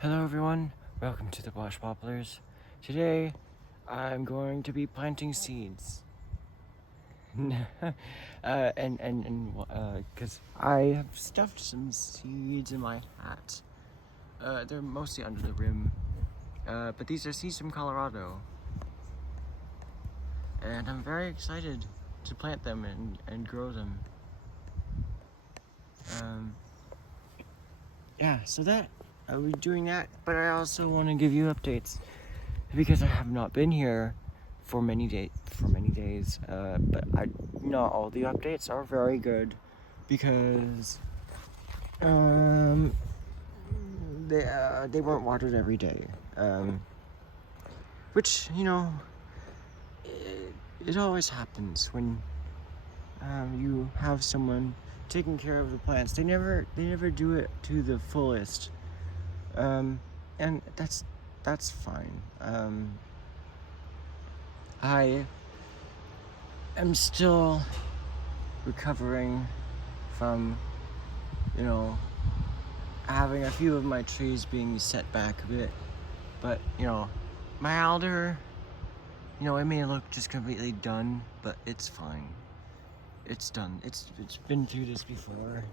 Hello everyone, welcome to the Bush Poplars. Today, I'm going to be planting seeds. Because I have stuffed some seeds in my hat. They're mostly under the rim. But these are seeds from Colorado. And I'm very excited to plant them and grow them. Yeah, so I'll be doing that, but I also want to give you updates because I have not been here for many days. But not all the updates are very good because they weren't watered every day. Which it always happens when you have someone taking care of the plants. They never do it to the fullest. And that's fine. I am still recovering from, having a few of my trees being set back a bit. But, my alder, it may look just completely done, but it's fine. It's done. It's been through this before.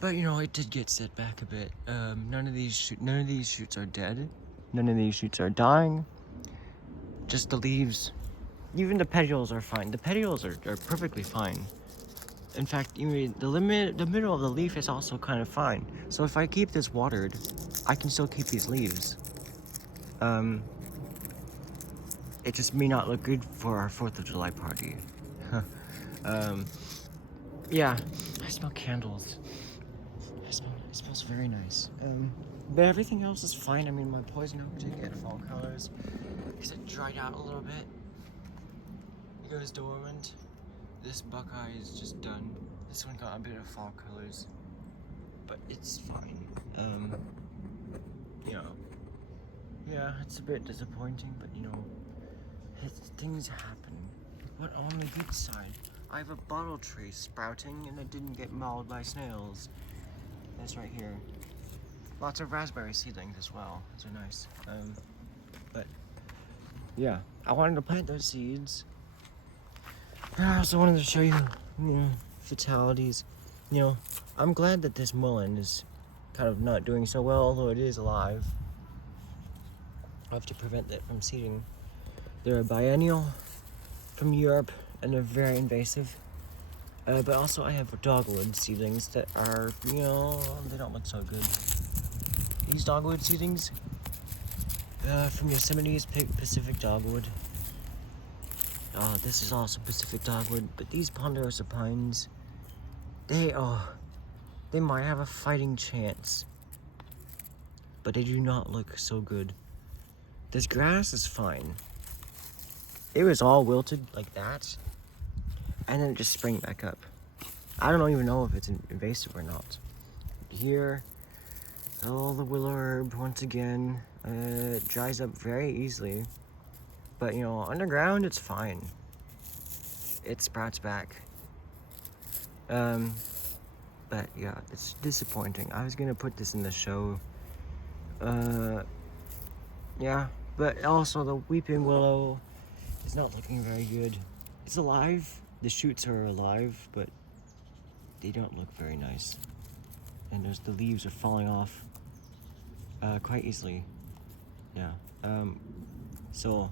But it did get set back a bit. None of these shoots are dead. None of these shoots are dying. Just the leaves. Even the petioles are fine. The petioles are perfectly fine. In fact, even the middle of the leaf is also kind of fine. So if I keep this watered, I can still keep these leaves. It just may not look good for our 4th of July party. Yeah, I smell candles. It smells very nice. But everything else is fine. I mean, my poison oak did get fall colors because it dried out a little bit. It goes dormant. This buckeye is just done. This one got a bit of fall colors, but it's fine. Yeah, it's a bit disappointing, but things happen. But on the good side, I have a bottle tree sprouting and it didn't get mauled by snails. That's right here. Lots of raspberry seedlings as well. Those are nice. But yeah, I wanted to plant those seeds. I also wanted to show you, fatalities. I'm glad that this mullein is kind of not doing so well, although it is alive. I have to prevent it from seeding. They're a biennial from Europe and they're very invasive. But also I have dogwood seedlings that are, they don't look so good. These dogwood seedlings from Yosemite is Pacific dogwood. This is also Pacific dogwood, but these ponderosa pines, they might have a fighting chance, but they do not look so good. This grass is fine. It was all wilted like that, and then it just sprang back up. I don't even know if it's invasive or not. Here, the willow herb once again. It dries up very easily, but underground it's fine. It sprouts back. But yeah, it's disappointing. I was gonna put this in the show. Yeah, but also the weeping willow is not looking very good. It's alive. The shoots are alive, but they don't look very nice. And the leaves are falling off quite easily. Yeah. So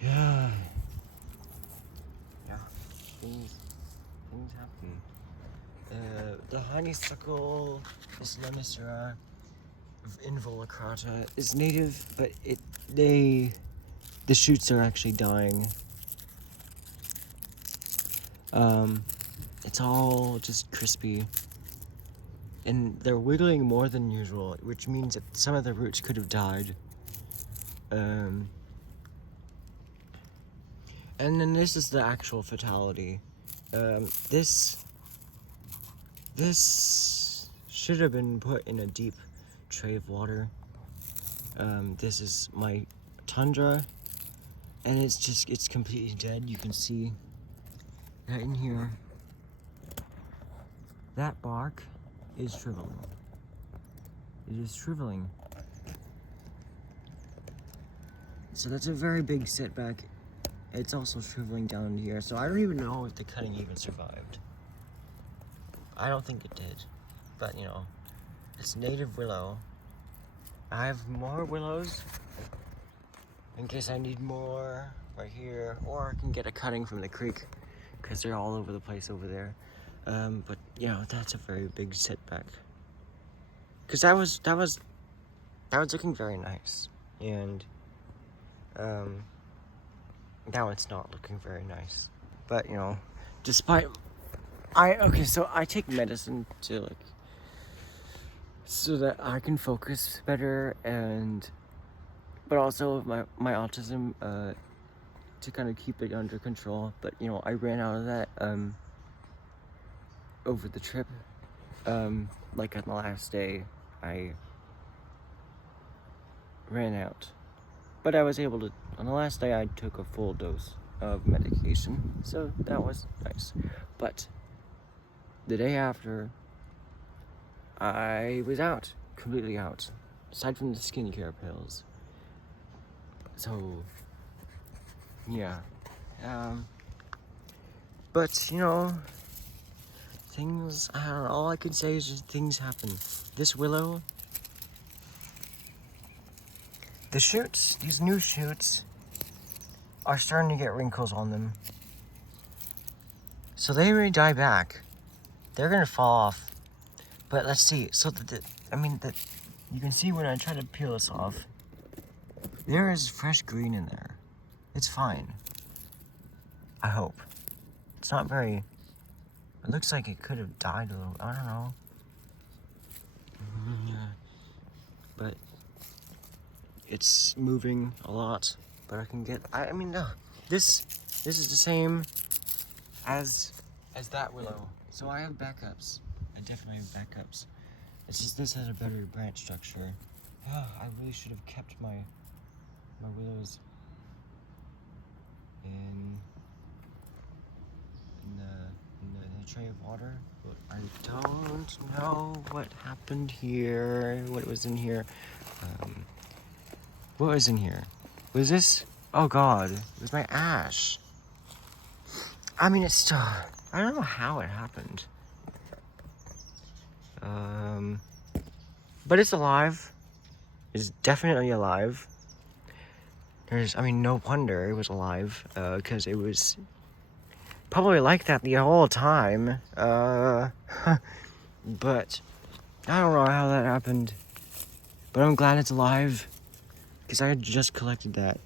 yeah. Things happen. The honeysuckle, this Lonicera involucrata, is native, but the shoots are actually dying. It's all just crispy. And they're wiggling more than usual, which means that some of the roots could have died. And then this is the actual fatality. This should have been put in a deep tray of water. This is my tundra, and it's completely dead. You can see that in here. That bark is shriveling. It is shriveling. So that's a very big setback. It's also shriveling down here, so I don't even know if the cutting even survived. I don't think it did, but you know, it's native willow. I have more willows in case I need more right here, or I can get a cutting from the creek because they're all over the place over there. But you know, that's a very big setback because that was looking very nice, and now it's not looking very nice. But you know, despite so I take medicine to like so that I can focus better, and but also my autism to kind of keep it under control. But you know, I ran out of that over the trip. Like on the last day, I ran out, but I was able to. On the last day, I took a full dose of medication, so that was nice. But the day after, I was out, completely out, aside from the skincare pills. So, yeah. But, you know, things, I don't know, all I can say is just things happen. This willow, the shoots, these new shoots, are starting to get wrinkles on them. So they may die back. They're gonna fall off. But let's see, so you can see when I try to peel this off, there is fresh green in there. It's fine. I hope. It's not very, it looks like it could have died a little, I don't know. But it's moving a lot, but I can get, this is the same as that willow. So I have backups. I definitely have backups. It's just this has a better branch structure. I really should have kept my willows in the tray of water, but I don't know what happened here. What was in here? What was in here? Was this? Oh God! It was my ash. I mean, it's still. I don't know how it happened. But it's alive. It's definitely alive. No wonder it was alive, because it was probably like that the whole time. But I don't know how that happened. But I'm glad it's alive, because I had just collected that.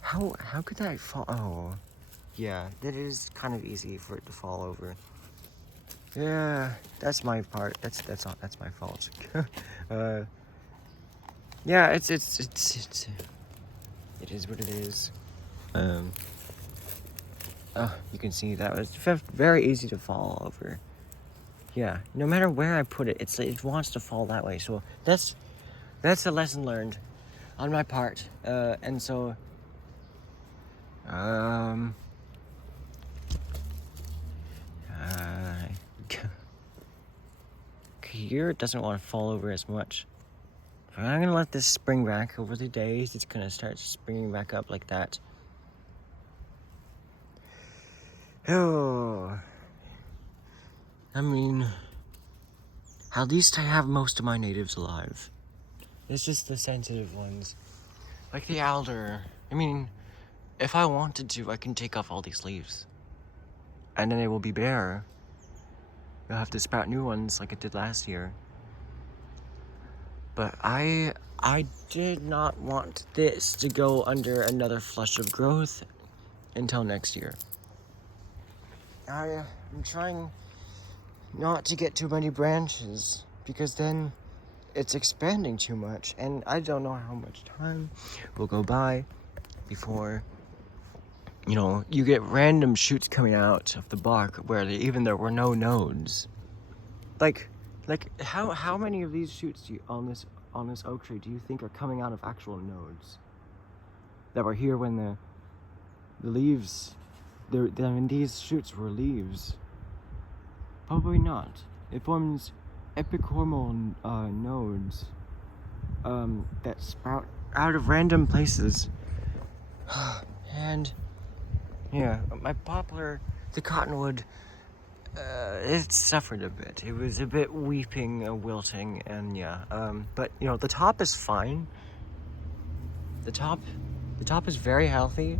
How could that fall? Oh, yeah, that is kind of easy for it to fall over. Yeah, that's my part. That's my fault. Yeah, it is what it is. You can see that was very easy to fall over. Yeah, no matter where I put it, it wants to fall that way. So that's a lesson learned on my part. And so, here it doesn't want to fall over as much. But I'm gonna let this spring back over the days. It's gonna start springing back up like that. Oh, I mean, at least I have most of my natives alive. It's just the sensitive ones, like the alder. I mean, if I wanted to, I can take off all these leaves, and then they will be bare. You'll have to sprout new ones like it did last year. But I did not want this to go under another flush of growth until next year. I'm trying not to get too many branches, because then it's expanding too much, and I don't know how much time will go by before, you know, you get random shoots coming out of the bark where there were no nodes. Like how many of these shoots on this oak tree do you think are coming out of actual nodes that were here when the leaves? These shoots were leaves. Probably not. It forms epicormal nodes that sprout out of random places. And yeah, my poplar, the cottonwood, it suffered a bit. It was a bit weeping, wilting, and yeah. But you know, the top is fine. The top is very healthy.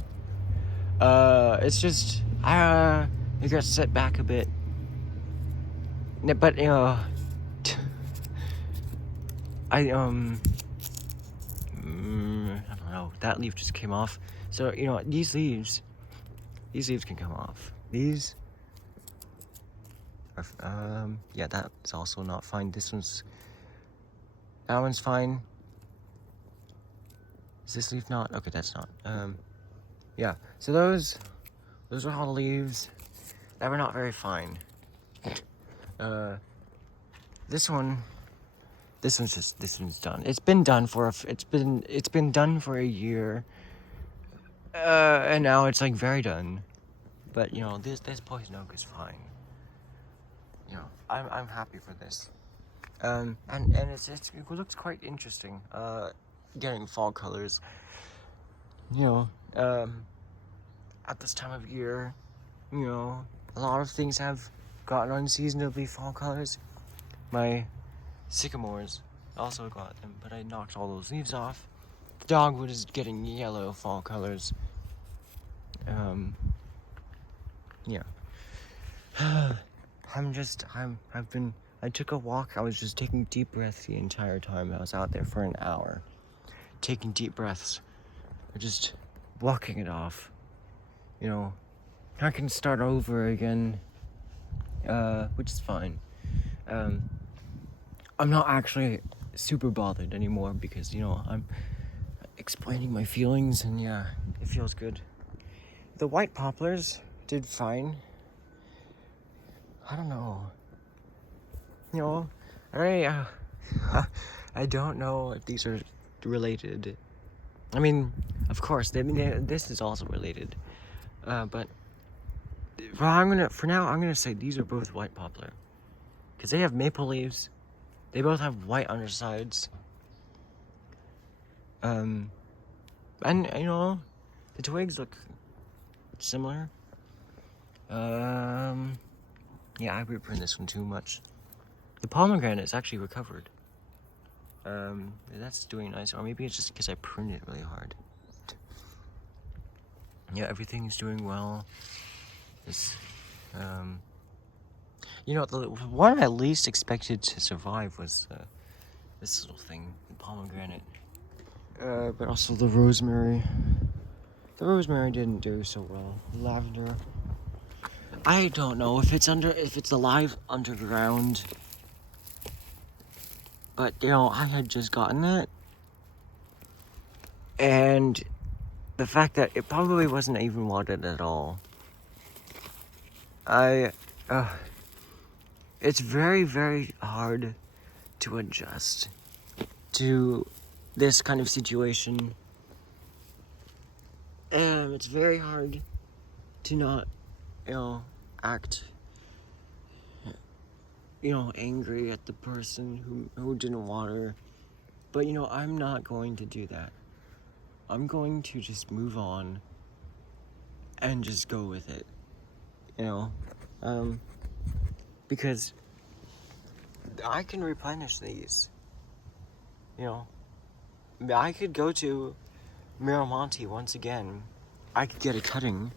It's just it got set back a bit. But you know, I don't know. That leaf just came off. So you know, these leaves can come off. These are, yeah, that's also not fine. That one's fine. Is this leaf not? Okay, that's not. Yeah. So those are all leaves that were not very fine. This one's done. It's been done for it's been done for a year. And now it's like very done. But you know, this poison oak is fine. You know, I'm happy for this. And it looks quite interesting. Getting fall colors. You know, at this time of year, you know, a lot of things have gotten unseasonably fall colors. My sycamores also got them, but I knocked all those leaves off. The dogwood is getting yellow fall colors. Yeah. I took a walk. I was just taking deep breaths the entire time. I was out there for an hour, taking deep breaths, just walking it off. You know, I can start over again, which is fine. I'm not actually super bothered anymore because, you know, I'm explaining my feelings and yeah, it feels good. The white poplars did fine. I don't know. You know, I don't know if these are related. I mean, of course, this is also related. But for now, I'm gonna say these are both white poplar, because they have maple leaves. They both have white undersides. And you know, the twigs look similar. Yeah, I reprint this one too much. The pomegranate is actually recovered. That's doing nice. Or maybe it's just because I pruned it really hard. Yeah, everything's doing well. This, you know, the one I least expected to survive was this little thing, the pomegranate. But also the rosemary. The rosemary didn't do so well. The lavender, I don't know if it's alive underground. But you know, I had just gotten it, and the fact that it probably wasn't even watered at all. It's very, very hard to adjust to this kind of situation. It's very hard to not, you know, act, you know, angry at the person who didn't water. But, you know, I'm not going to do that. I'm going to just move on and just go with it, you know, because I can replenish these, you know. I could go to Miramonte once again. I could get a cutting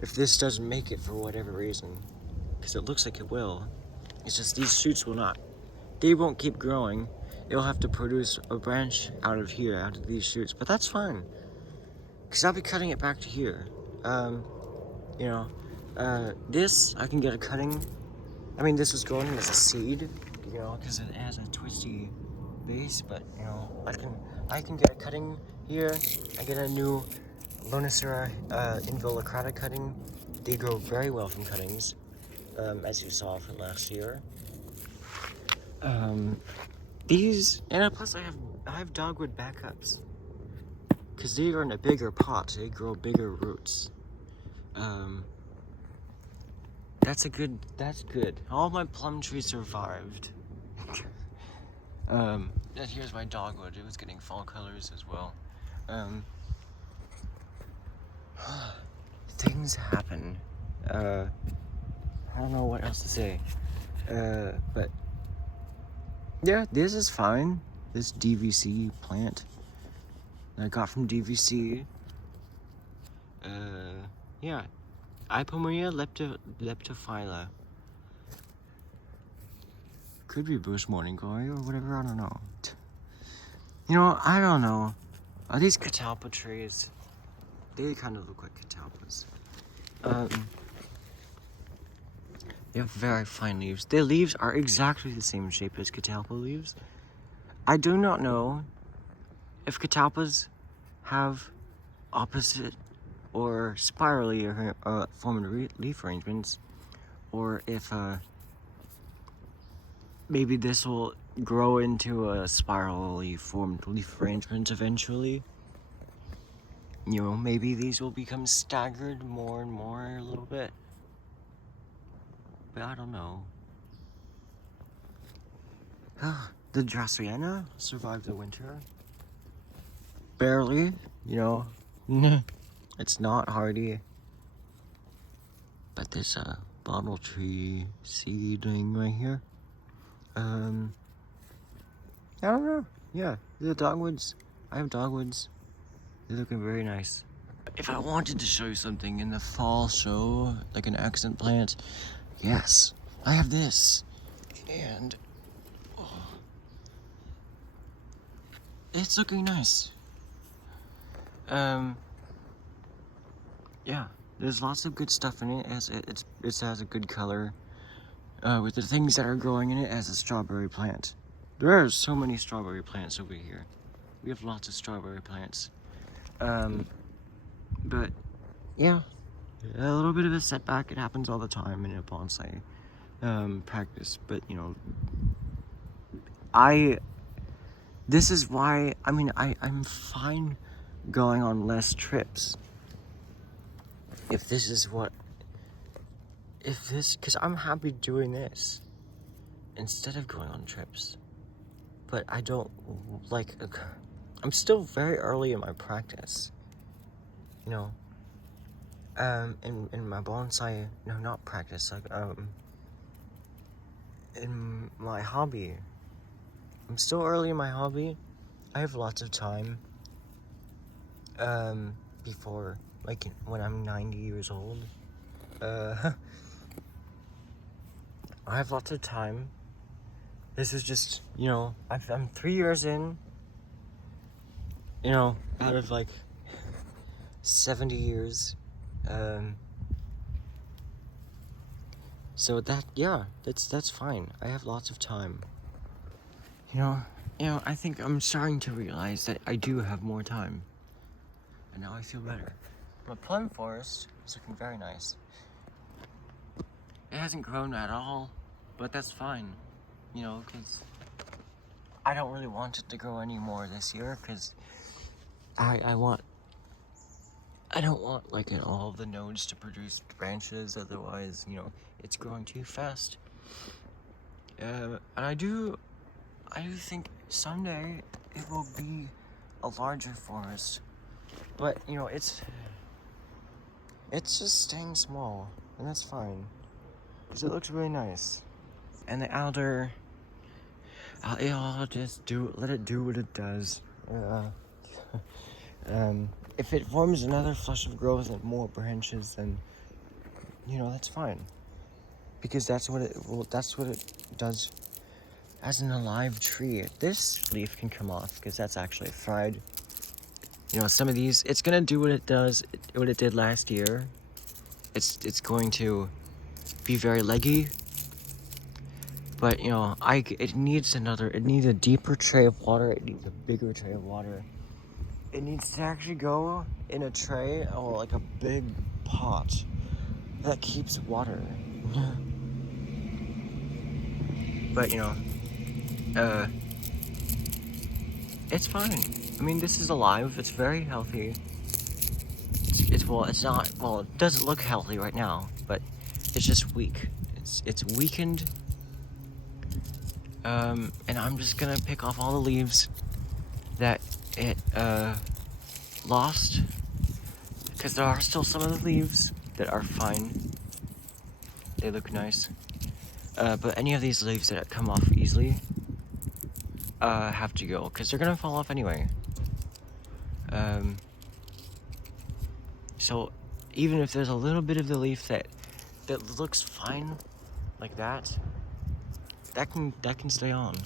if this doesn't make it for whatever reason, because it looks like it will. It's just these shoots they won't keep growing. They'll have to produce a branch out of these shoots, but that's fine, because I'll be cutting it back to here. You know, this, I can get a cutting. I mean, this was growing as a seed, you know, because it has a twisty base, but, you know, I can get a cutting here. I get a new Lonicera involucrata cutting. They grow very well from cuttings, as you saw from last year. These, and plus I have dogwood backups, because they are in a bigger pot. They grow bigger roots. That's good. All my plum trees survived. And here's my dogwood. It was getting fall colors as well. Things happen. I don't know what else to say. But yeah, this is fine. This DVC plant that I got from DVC. Yeah. Ipomoea leptophylla. Could be bush morning glory or whatever, I don't know. You know, I don't know. Are these catalpa trees? They kind of look like catalpas. They have very fine leaves. Their leaves are exactly the same shape as catalpa leaves. I do not know if catalpas have opposite or spirally formed leaf arrangements, or if maybe this will grow into a spirally formed leaf arrangement eventually. You know, maybe these will become staggered more and more a little bit. But I don't know. The Dracena survived the winter. Barely, you know. It's not hardy. But this bottle tree seedling right here. I don't know. Yeah, the dogwoods. I have dogwoods. They're looking very nice. If I wanted to show you something in the fall show, like an accent plant, yes, I have this. And it's looking nice. Yeah, there's lots of good stuff in it. It has a good color. With the things that are growing in it as a strawberry plant. There are so many strawberry plants over here. We have lots of strawberry plants. But yeah, a little bit of a setback. It happens all the time in a bonsai practice. But you know, this is why, I mean, I'm fine going on less trips. Because I'm happy doing this instead of going on trips. But I don't like, I'm still very early in my practice. You know, in my bonsai, no, not practice, like, in my hobby. I'm still early in my hobby. I have lots of time, before, like, when I'm 90 years old. I have lots of time. This is just, you know, I'm 3 years in, you know, out of like 70 years. So that's fine. I have lots of time. You know, I think I'm starting to realize that I do have more time. And now I feel better. My plum forest is looking very nice. It hasn't grown at all, but that's fine. You know, because I don't really want it to grow anymore this year, because I don't want like all the nodes to produce branches, otherwise, you know, it's growing too fast. And I do think someday it will be a larger forest, but you know, it's just staying small, and that's fine, because it looks really nice. And the alder, I'll just let it do what it does. If it forms another flush of growth and more branches, then, you know, that's fine. Because that's what it does as an alive tree. This leaf can come off, because that's actually fried. You know, some of these, it's gonna do what it did last year. It's going to be very leggy. But, you know, it needs a deeper tray of water. It needs a bigger tray of water. It needs to actually go in a tray or like a big pot that keeps water. But, you know, it's fine. I mean, this is alive. It's very healthy. It doesn't look healthy right now, but It's just weak. It's weakened. And I'm just gonna pick off all the leaves that it lost, because there are still some of the leaves that are fine. They look nice. But any of these leaves that come off easily have to go, because they're gonna fall off anyway. So even if there's a little bit of the leaf that looks fine, like that can stay on.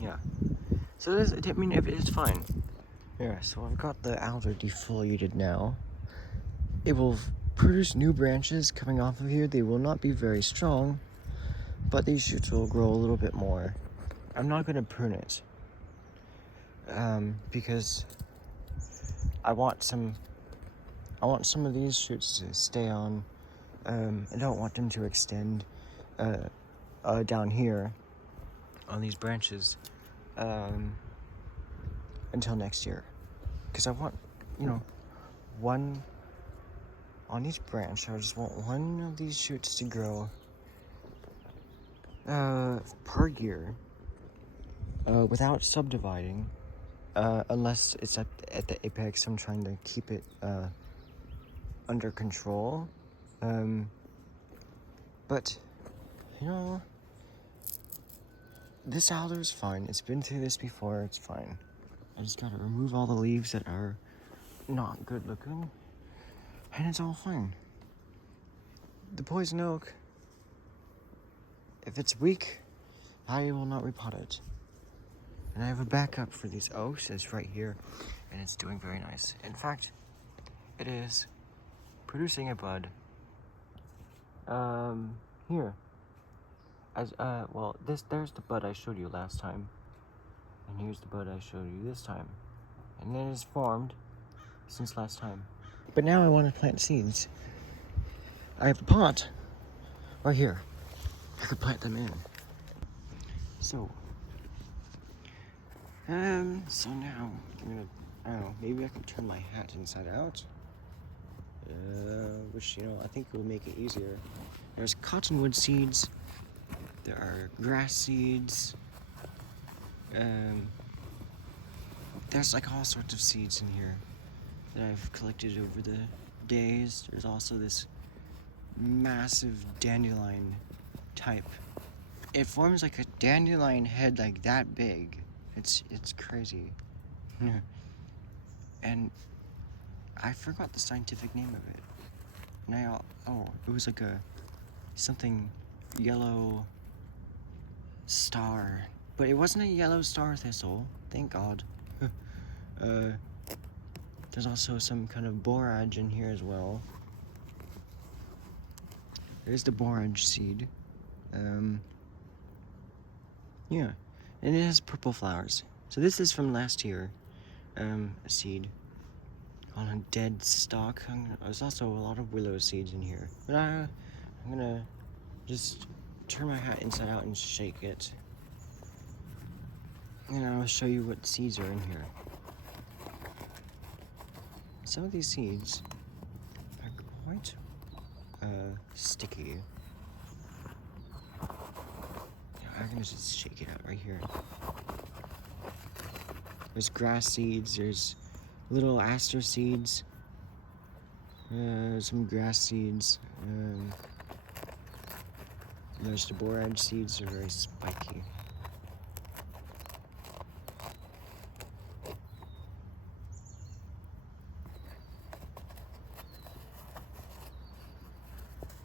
Yeah. So this, I mean, it's fine. Yeah. So I've got the alder defoliated now. It will produce new branches coming off of here. They will not be very strong, but these shoots will grow a little bit more. I'm not gonna prune it, because I want some of these shoots to stay on. I don't want them to extend down here on these branches until next year, because I want, one on each branch. I just want one of these shoots to grow per year without subdividing, unless it's at the apex. I'm trying to keep it under control, but this alder is fine. It's been through this before. It's fine. I just gotta remove all the leaves that are not good looking, and it's all fine. The poison oak, if it's weak, I will not repot it. And I have a backup for these oaks. It's right here, and it's doing very nice. In fact, it is producing a bud. Here. There's the bud I showed you last time. And here's the bud I showed you this time. And then it's formed since last time. But now I want to plant seeds. I have a pot right here. I could plant them in. So now I'm gonna, I don't know, maybe I could turn my hat inside out. Which, I think will make it easier. There's cottonwood seeds. There are grass seeds. There's like all sorts of seeds in here that I've collected over the days. There's also this massive dandelion type. It forms like a dandelion head, like that big. It's crazy. And I forgot the scientific name of it. And it was like something yellow star. But it wasn't a yellow star thistle, thank God. There's also some kind of borage in here as well. There's the borage seed. Yeah, and it has purple flowers. So this is from last year, a seed on a dead stalk. There's also a lot of willow seeds in here. But I'm gonna just turn my hat inside out and shake it. And I'll show you what seeds are in here. Some of these seeds are quite sticky. I'm gonna just shake it out right here. There's grass seeds, there's little aster seeds, some grass seeds, there's the borage seeds, they're very spiky.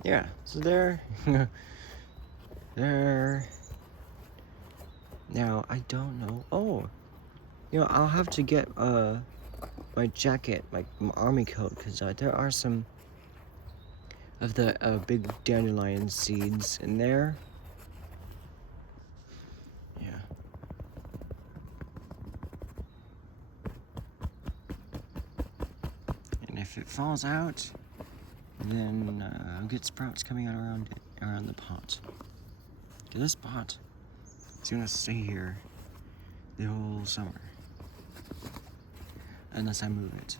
Yeah, so there. Now, I don't know. Oh, I'll have to get my jacket, my army coat, because there are some of the big dandelion seeds in there. Yeah. And if it falls out, then I'll get sprouts coming out around the pot. This pot is gonna stay here the whole summer, unless I move it.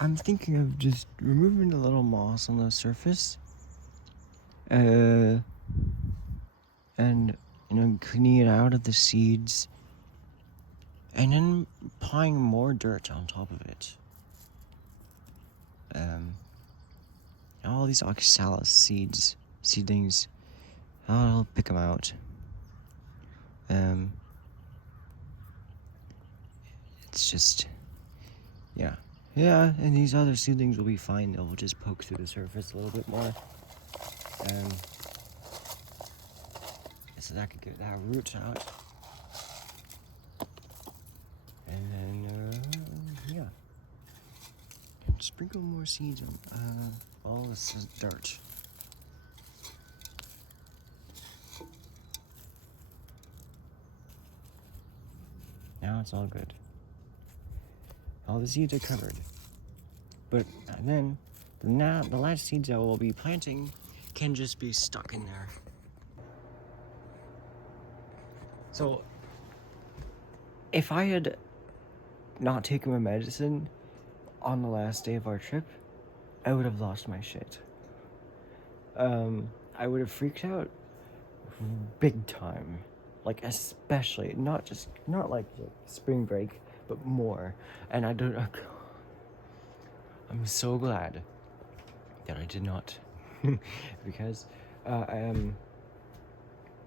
I'm thinking of just removing the little moss on the surface. And, cleaning it out of the seeds. And then applying more dirt on top of it. All these oxalis seedlings, I'll pick them out. It's just, yeah, and these other seedlings will be fine. They'll just poke through the surface a little bit more. So that could get that root out. And then, yeah. Sprinkle more seeds on, all this is dirt. Now it's all good. All the seeds are covered. But then, the last seeds I will be planting can just be stuck in there. So, if I had not taken my medicine on the last day of our trip, I would have lost my shit. I would have freaked out big time. Like, especially, not like spring break, but more. And I'm so glad that I did not. Because,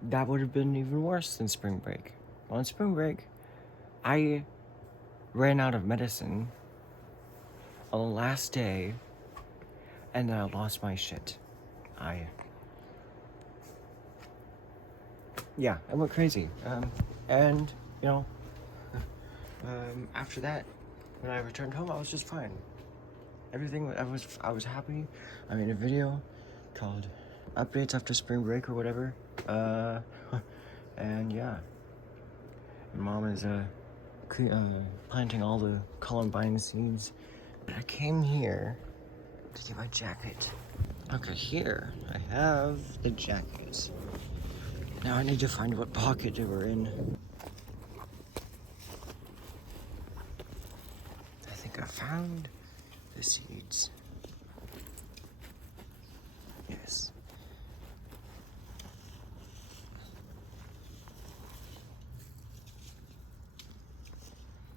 that would have been even worse than spring break. On spring break, I ran out of medicine on the last day, and then I lost my shit. I went crazy. And, after that, when I returned home, I was just fine. Everything, I was happy. I made a video called Updates After Spring Break or whatever. And yeah. Mom is, planting all the columbine seeds. I came here to get my jacket. Okay, here I have the jacket. Now I need to find what pocket they were in. I think I found the seeds. Yes.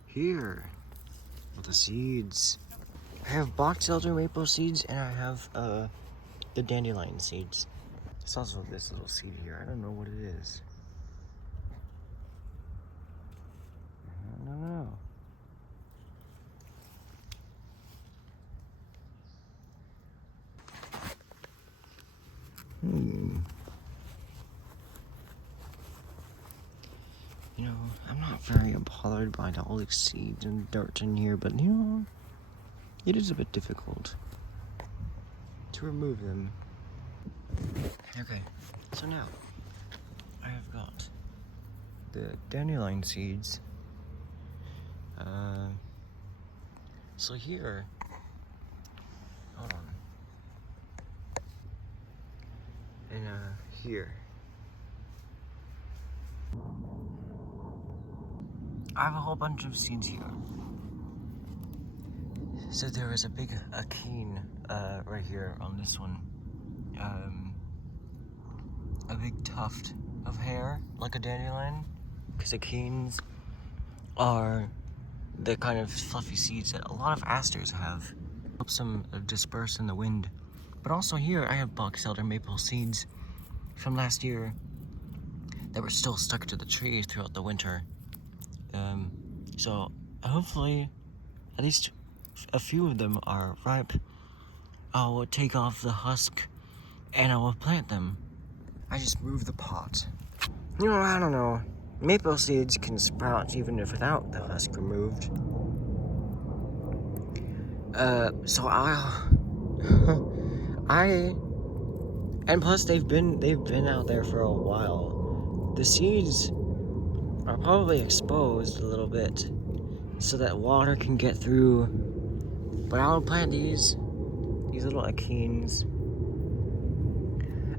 Here are the seeds. I have box elder maple seeds and I have the dandelion seeds. There's also this little seed here. I don't know what it is. I don't know. I'm not very bothered by all the seeds and dirt in here, but it is a bit difficult to remove them. Okay, so now I have got the dandelion seeds. So here, hold on, and here, I have a whole bunch of seeds here. So there is a big akene right here on this one. A big tuft of hair, like a dandelion, because akenes are the kind of fluffy seeds that a lot of asters have. Helps them disperse in the wind. But also here I have box elder maple seeds from last year that were still stuck to the tree throughout the winter. So hopefully at least a few of them are ripe. I will take off the husk and I will plant them. I just moved the pot. I don't know. Maple seeds can sprout even if without the husk removed. So and plus they've been out there for a while. The seeds are probably exposed a little bit so that water can get through. But I'll plant these little akenes.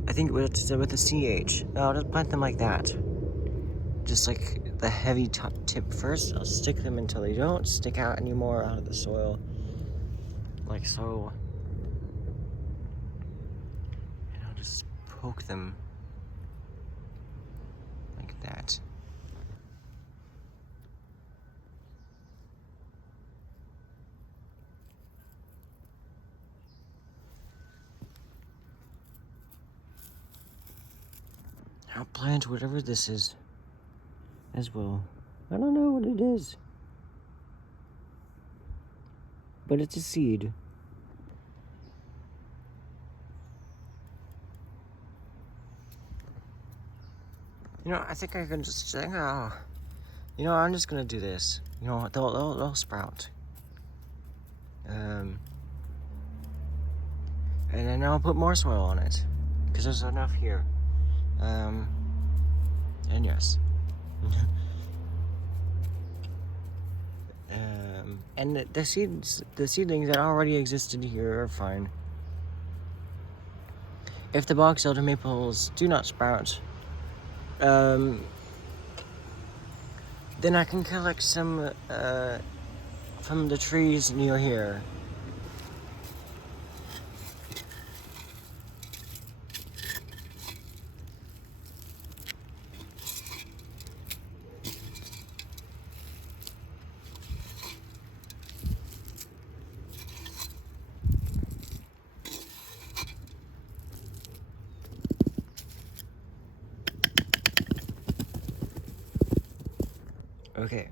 I think with a CH. I'll just plant them like that. Just like the heavy top tip first. I'll stick them until they don't stick out anymore out of the soil. like so. And I'll just poke them like that. I'll plant whatever this is as well. I don't know what it is, but it's a seed. You know, I think I can just, you know, I'm just gonna do this. You know, they'll sprout. And then I'll put more soil on it, because there's enough here. And yes. And the seedlings that already existed here are fine. If the box elder maples do not sprout, then I can collect some from the trees near here. Okay.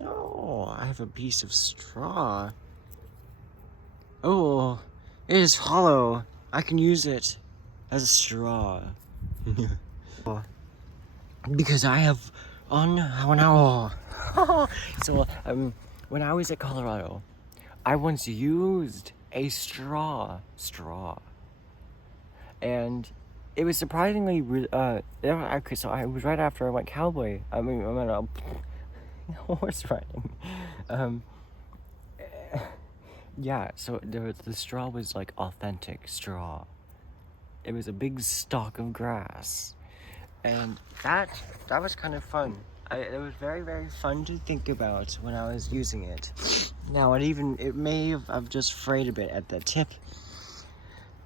Oh, I have a piece of straw. Oh, it is hollow. I can use it as a straw. Because I have so when I was at Colorado, I once used a straw, and it was surprisingly so I was right after I went cowboy. I went horse riding. Yeah, so the straw was like authentic straw. It was a big stalk of grass, and that was kind of fun. It was very, very fun to think about when I was using it. Now it may have just frayed a bit at the tip.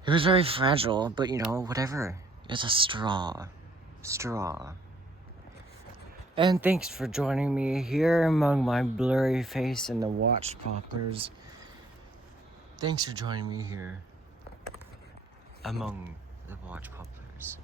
It was very fragile, but you know, whatever. It's a straw. And thanks for joining me here among my blurry face and the watch poplars. Thanks for joining me here among the watch poplars.